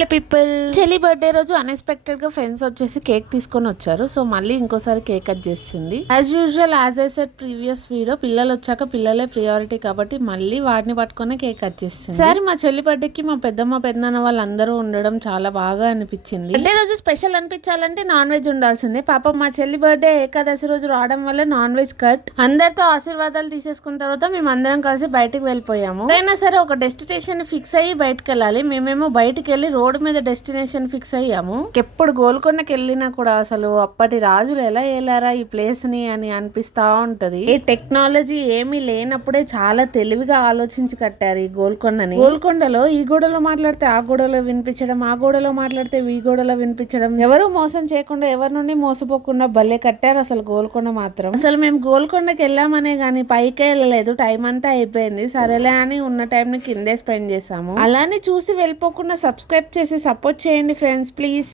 Hello people, చెల్లి birthday రోజు unexpected గా ఫ్రెండ్స్ వచ్చేసి కేక్ తీసుకొని వచ్చారు. సో మళ్ళీ ఇంకోసారి కేక్ కట్ చేస్తుంది. As usual, as I said previous video, పిల్లలు వచ్చాక పిల్లలే ప్రియారిటీ కాబట్టి మళ్ళీ వాటిని పట్టుకునే కేక్ కట్ చేస్తుంది. సరే, మా చెల్లి బర్త్డేకి మా పెద్దమ్మ పెద్దనాన్న వాళ్ళందరూ ఉండడం చాలా బాగా అనిపించింది. బర్త్డే రోజు స్పెషల్ అనిపించాలంటే నాన్ వెజ్ ఉండాల్సిందే. పాపం మా చెల్లి బర్త్డే ఏకాదశి రోజు రావడం వల్ల నాన్ వెజ్ కట్. అందరితో ఆశీర్వాదాలు తీసేసుకున్న తర్వాత మేము అందరం కలిసి బయటకు వెళ్ళిపోయాము. అయినా సరే ఒక డెస్టినేషన్ ఫిక్స్ అయ్యి బయటకు వెళ్ళాలి. మేమేమో బయటకు వెళ్ళి రోడ్డు మీద డెస్టినేషన్ ఫిక్స్ అయ్యాము. ఎప్పుడు గోల్కొండకి వెళ్ళినా కూడా అసలు అప్పటి రాజులు ఎలా వెళ్ళారా ఈ ప్లేస్ ని అని అనిపిస్తా ఉంటది. ఈ టెక్నాలజీ ఏమీ లేనప్పుడే చాలా తెలివిగా ఆలోచించి కట్టారు ఈ గోల్కొండని. గోల్కొండలో ఈ గోడలో మాట్లాడితే ఆ గోడలో వినిపించడం, ఆ గోడలో మాట్లాడితే ఈ గోడలో వినిపించడం, ఎవరు మోసం చేయకుండా ఎవరి నుండి మోసపోకుండా భలే కట్టారు అసలు గోల్కొండ మాత్రం. అసలు మేము గోల్కొండకి వెళ్ళామనే గానీ పైకే వెళ్ళలేదు. టైం అంతా అయిపోయింది. సరేలే అని ఉన్న టైం ని కిందే స్పెండ్ చేసాము. అలానే చూసి వెళ్ళిపోకుండా సబ్స్క్రైబ్ చేసి సపోర్ట్ చేయండి ఫ్రెండ్స్, ప్లీజ్.